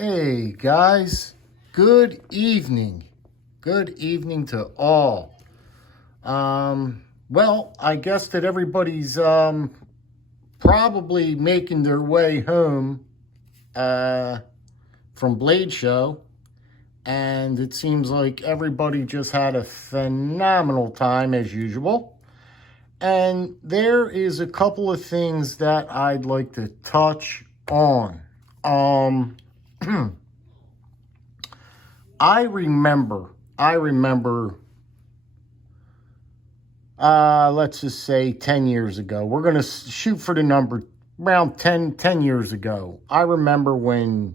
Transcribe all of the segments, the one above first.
Hey guys, good evening. Good evening to all. Well, I guess that everybody's probably making their way home from Blade Show, and it seems like everybody just had a phenomenal time as usual. And there is a couple of things that I'd like to touch on. I remember, let's just say 10 years ago. We're going to shoot for the number around 10 years ago. I remember when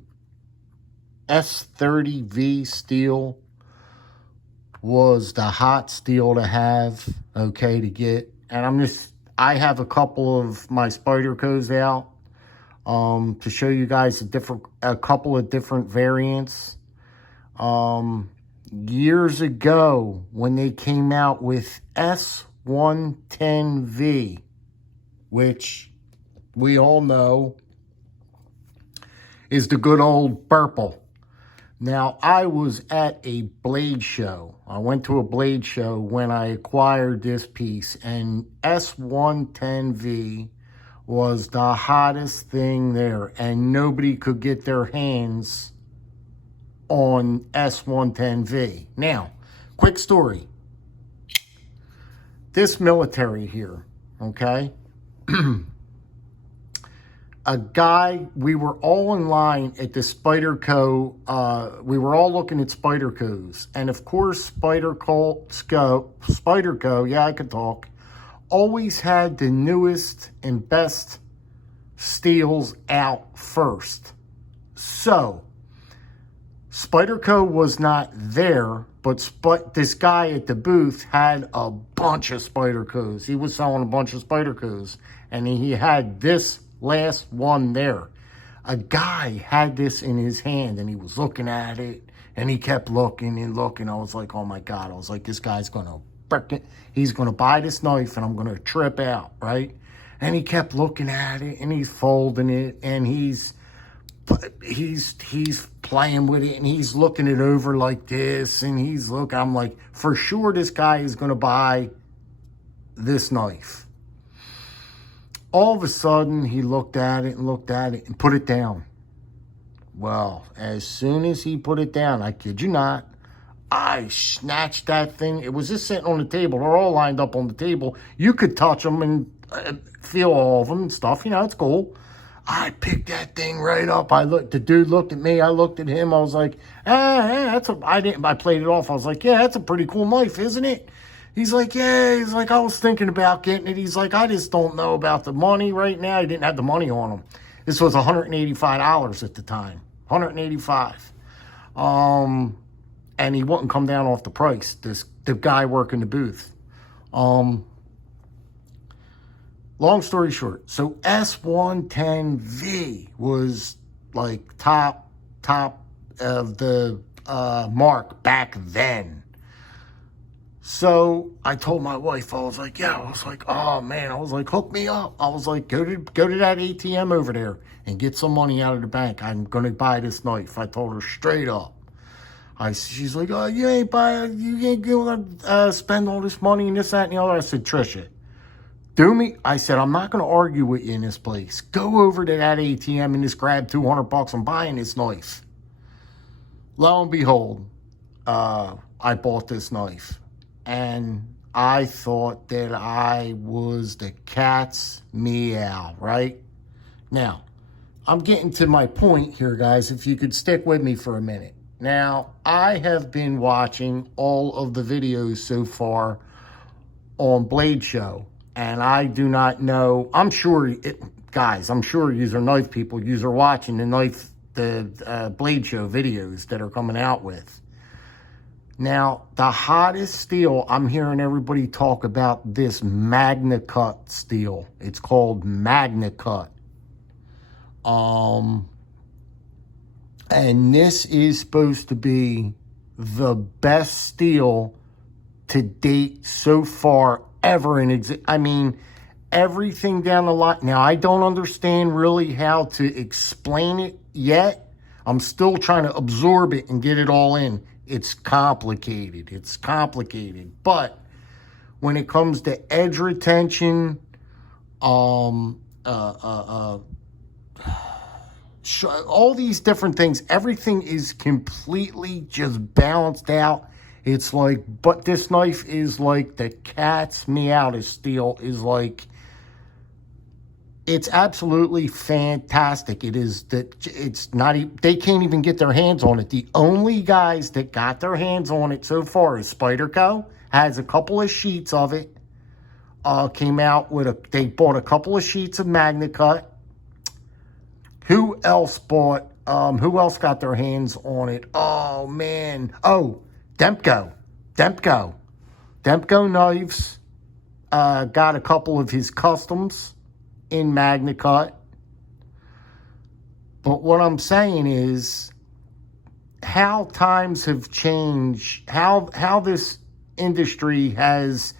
S30V steel was the hot steel to have, okay, to get. And I have a couple of my Spydercos out to show you guys a couple of different variants. Years ago when they came out with S110V, which we all know is the good old purple. Now, I was at a Blade show. I went to a Blade show when I acquired this piece, and S110V was the hottest thing there, and nobody could get their hands on S110V. Now, quick story. This military here, okay? A guy, we were all in line at the Spyderco. We were all looking at Spydercos. And of course, Spyderco, yeah, I could talk, always had the newest and best steels out first. So, Spyderco was not there, but this guy at the booth had a bunch of Spydercos. He was selling a bunch of Spydercos, and he had this last one there. A guy had this in his hand, and he was looking at it, and he kept looking and looking. I was like, oh my God. I was like, this guy's going to break it. He's going to buy this knife, and I'm going to trip out, right? And he kept looking at it, and he's folding it, and he's playing with it, and he's looking it over like this, and he's looking. I'm like, for sure this guy is going to buy this knife. All of a sudden, he looked at it and put it down. Well, as soon as he put it down, I kid you not, I snatched that thing. It was just sitting on the table. They're all lined up on the table. You could touch them and feel all of them and stuff. You know, it's cool. I picked that thing right up. The dude looked at me. I looked at him. I was like, I played it off. I was like, yeah, that's a pretty cool knife, isn't it? He's like, yeah. He's like, I was thinking about getting it. He's like, I just don't know about the money right now. He didn't have the money on him. This was $185 at the time. $185. And he wouldn't come down off the price. The guy working the booth. Long story short, so S110V was like top of the mark back then. So I told my wife, I was like, oh man, I was like, hook me up. I was like, go to that ATM over there and get some money out of the bank. I'm gonna buy this knife. I told her straight up. She's like, oh, you ain't gonna spend all this money and this, that, and the other. I said, Trisha, I said, I'm not going to argue with you in this place. Go over to that ATM and just grab $200. I'm buying this knife. Lo and behold, I bought this knife. And I thought that I was the cat's meow, right? Now, I'm getting to my point here, guys, if you could stick with me for a minute. Now, I have been watching all of the videos so far on Blade Show. And I do not know, I'm sure you're knife people, you're watching the Blade Show videos that are coming out with. Now, the hottest steel, I'm hearing everybody talk about this Magnacut steel. It's called Magnacut. And this is supposed to be the best steel to date so far ever I mean, everything down the line. Now, I don't understand really how to explain it yet. I'm still trying to absorb it and get it all in. It's complicated. It's complicated. But when it comes to edge retention, all these different things, everything is completely just balanced out. It's like, but this knife is like the cat's meow to steel is like, it's absolutely fantastic. It is that it's not, they can't even get their hands on it. The only guys that got their hands on it so far is Spyderco, has a couple of sheets of it. Came out with they bought a couple of sheets of Magnacut. Who else got their hands on it? Oh, man. Oh, Demko Knives got a couple of his customs in Magnacut. But what I'm saying is how times have changed, how this industry has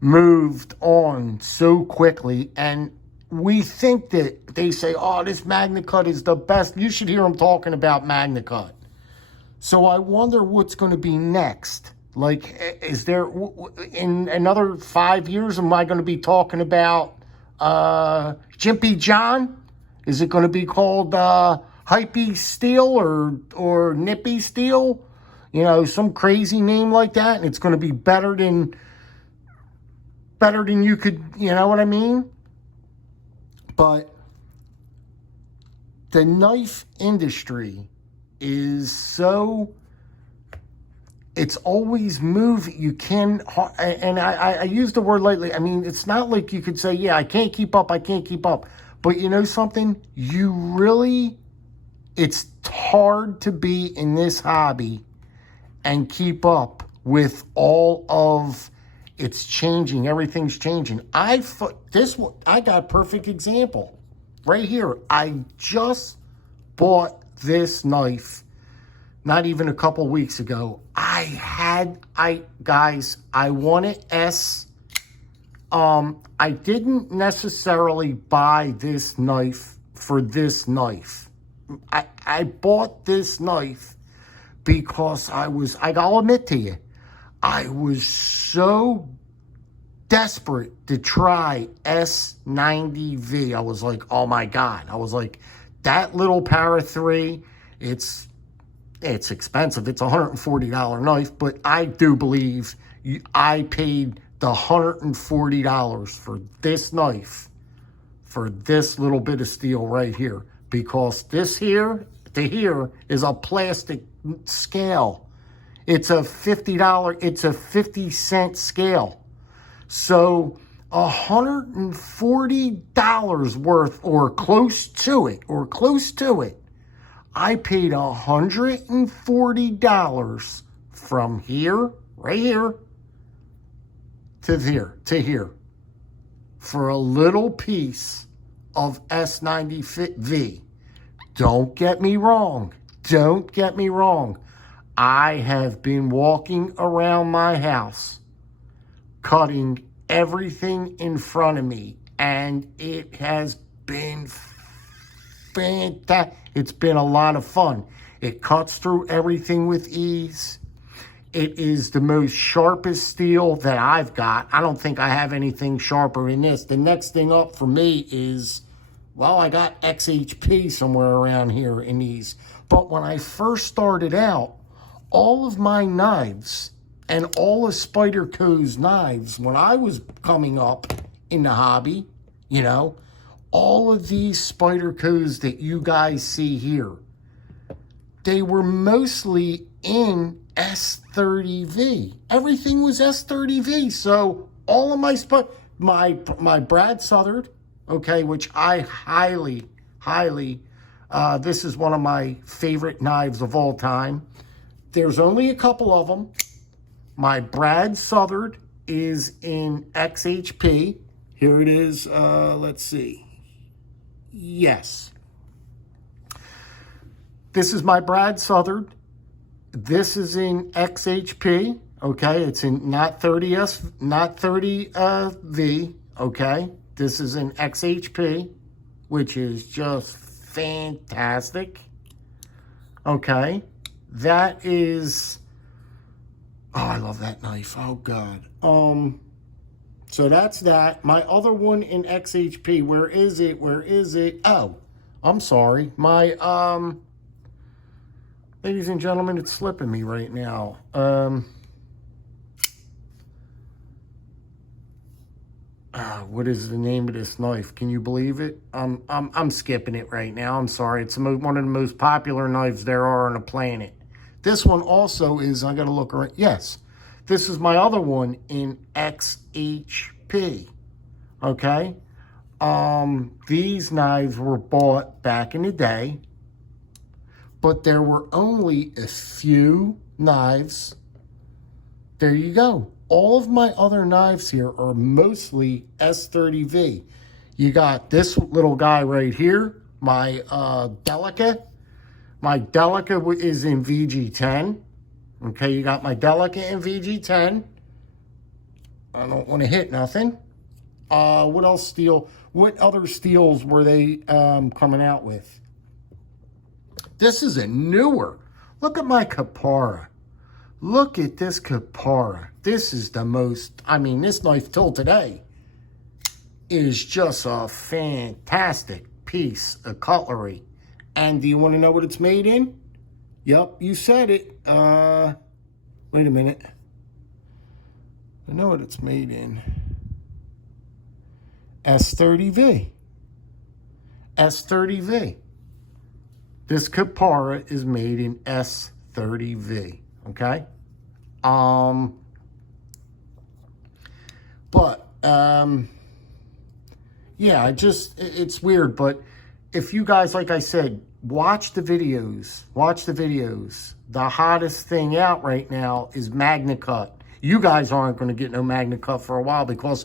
moved on so quickly, and we think that they say, oh, this Magnacut is the best. You should hear them talking about Magnacut. So I wonder what's going to be next. Like, is there, in another 5 years, am I going to be talking about Jimpy John? Is it going to be called Hypey Steel or Nippy Steel? You know, some crazy name like that, and it's going to be better than you could, you know what I mean? But the knife industry is so, it's always moving. You can, and I use the word lately. I mean, it's not like you could say, yeah, I can't keep up. But you know something? You really, it's hard to be in this hobby and keep up with all of, it's changing. Everything's changing. I got a perfect example right here. I just bought this knife not even a couple weeks ago. Guys, I wanted S. I didn't necessarily buy this knife for this knife. I bought this knife because I'll admit to you, I was so desperate to try S90V. I was like, oh my God. I was like, that little Para 3, it's expensive. It's a $140 knife, but I do believe I paid the $140 for this knife, for this little bit of steel right here, because this here to here is a plastic scale. It's a $50, it's a 50-cent scale. So $140 worth or close to it, I paid $140 from here, right here, to here, for a little piece of S90V. Don't get me wrong. I have been walking around my house, cutting everything in front of me, and it has been fantastic. It's been a lot of fun. It cuts through everything with ease. It is the most sharpest steel that I've got. I don't think I have anything sharper than this. The next thing up for me is, well, I got XHP somewhere around here in these. But when I first started out, all of my knives and all of Spyderco's knives, when I was coming up in the hobby, you know, all of these Spyderco's that you guys see here, they were mostly in S30V. Everything was S30V. So all of my Brad Southard, okay, which I highly, this is one of my favorite knives of all time. There's only a couple of them. My Brad Southard is in XHP. Here it is. Let's see. Yes. This is my Brad Southard. This is in XHP. Okay, it's in not 30V. Okay, this is in XHP, which is just fantastic. Okay. That is, oh, I love that knife. Oh, God. So that's that. My other one in XHP, where is it? Where is it? Oh, I'm sorry. My, ladies and gentlemen, it's slipping me right now. What is the name of this knife? Can you believe it? I'm skipping it right now. I'm sorry. It's one of the most popular knives there are on the planet. This one also is, I got to look around. Yes, this is my other one in XHP. Okay. These knives were bought back in the day, but there were only a few knives. There you go. All of my other knives here are mostly S30V. You got this little guy right here, my Delica. My Delica is in VG10. Okay, you got my Delica in VG10. I don't want to hit nothing. What else steel? What other steels were they coming out with? This is a newer. Look at my Capara. Look at this Capara. This is the most, I mean, this knife till today is just a fantastic piece of cutlery. And do you want to know what it's made in? Yep, you said it. Wait a minute. I know what it's made in. S30V. S30V. This Capara is made in S30V. Okay? Yeah, it's weird, but if you guys, like I said, watch the videos. The hottest thing out right now is Magnacut. You guys aren't going to get no Magnacut for a while because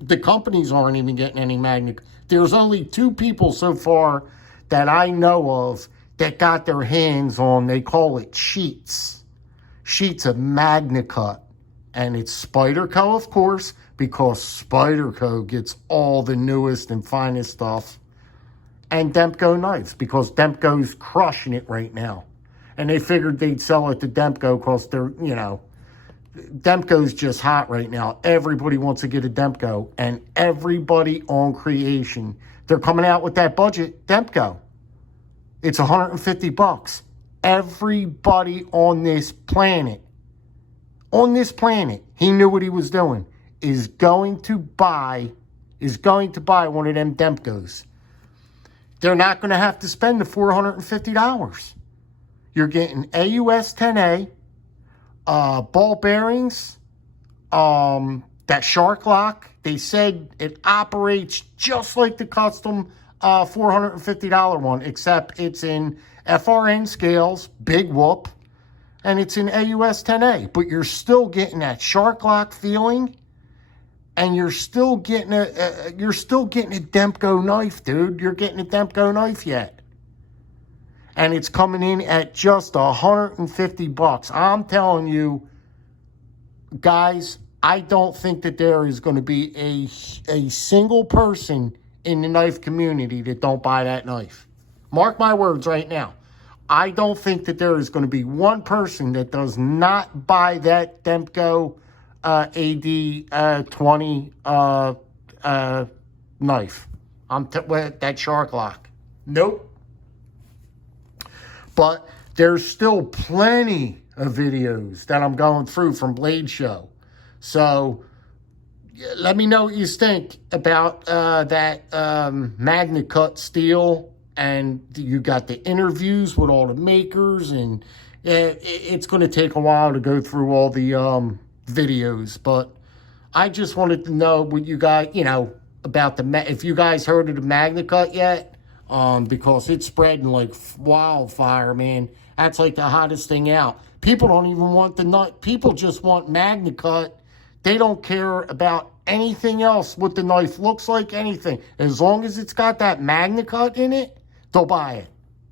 the companies aren't even getting any Magnacut. There's only 2 people so far that I know of that got their hands on, they call it sheets of Magnacut. And it's Spyderco, of course, because Spyderco gets all the newest and finest stuff. And Demko knives, because Demko's crushing it right now. And they figured they'd sell it to Demko because they're, you know, Demko's just hot right now. Everybody wants to get a Demko. And everybody on creation, they're coming out with that budget, Demko. It's $150. Everybody on this planet, he knew what he was doing, is going to buy one of them Demkos. They're not going to have to spend the $450. You're getting AUS 10A, ball bearings, that shark lock. They said it operates just like the custom $450 one, except it's in FRN scales, big whoop, and it's in AUS 10A. But you're still getting that shark lock feeling, and you're still getting a Demko knife, dude. You're getting a Demko knife yet. And it's coming in at just $150. I'm telling you, guys, I don't think that there is going to be a single person in the knife community that don't buy that knife. Mark my words right now. I don't think that there is going to be one person that does not buy that Demko AD 20 knife. That shark lock. Nope. But there's still plenty of videos that I'm going through from Blade Show. So let me know what you think about that Magnacut steel. And you got the interviews with all the makers. And it's going to take a while to go through all the videos. But I just wanted to know what you guys, about if you guys heard of the Magnacut yet. Because it's spreading like wildfire, man. That's like the hottest thing out. People don't even want the knife. People just want Magnacut. They don't care about anything else, what the knife looks like, anything. As long as it's got that Magnacut in it, they'll buy it.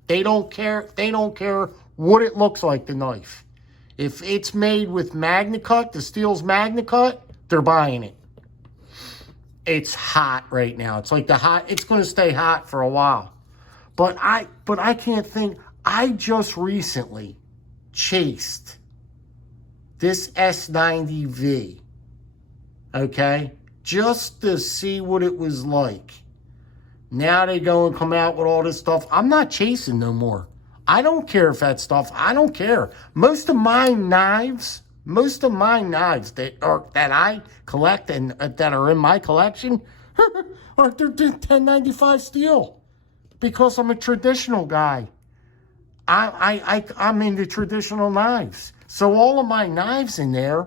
They don't care. They don't care what it looks like, the knife. If it's made with Magnacut, the steel's Magnacut, they're buying it. It's hot right now. It's like it's going to stay hot for a while. But I can't think, I just recently chased this S90V, okay, just to see what it was like. Now they go and come out with all this stuff. I'm not chasing no more. I don't care if that stuff, I don't care. Most of my knives that I collect and that are in my collection are they're 1095 steel because I'm a traditional guy. I'm into traditional knives. So all of my knives in there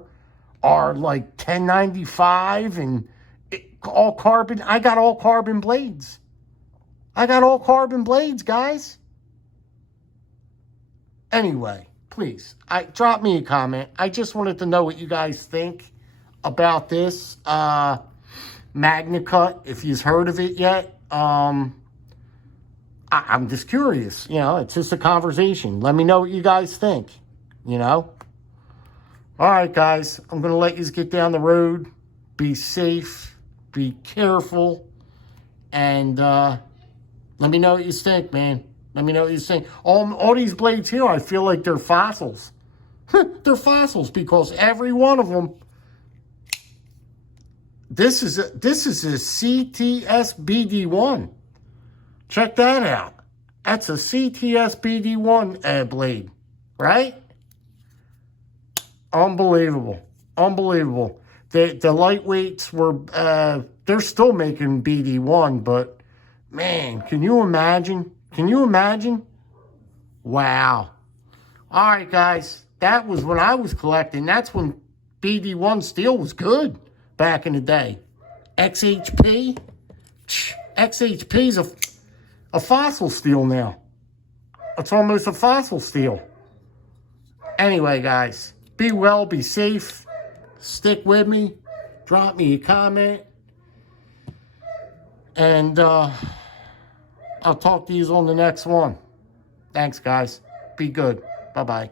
are like 1095 and all carbon. I got all carbon blades. Guys. Anyway, please, drop me a comment. I just wanted to know what you guys think about this Magnacut, if you've heard of it yet. I'm just curious. You know, it's just a conversation. Let me know what you guys think, you know. All right, guys, I'm going to let you get down the road. Be safe. Be careful. And let me know what you think, man. Let me know what you think. All these blades here, I feel like they're fossils. They're fossils because every one of them. This is a CTS BD1. Check that out. That's a CTS BD1 blade, right? Unbelievable. Unbelievable. The lightweights were, they're still making BD1, but man, can you imagine? Can you imagine? Wow. All right, guys. That was when I was collecting. That's when BD1 steel was good back in the day. XHP? XHP's a fossil steel now. It's almost a fossil steel. Anyway, guys, be well, be safe. Stick with me. Drop me a comment. And I'll talk to you on the next one. Thanks, guys. Be good. Bye-bye.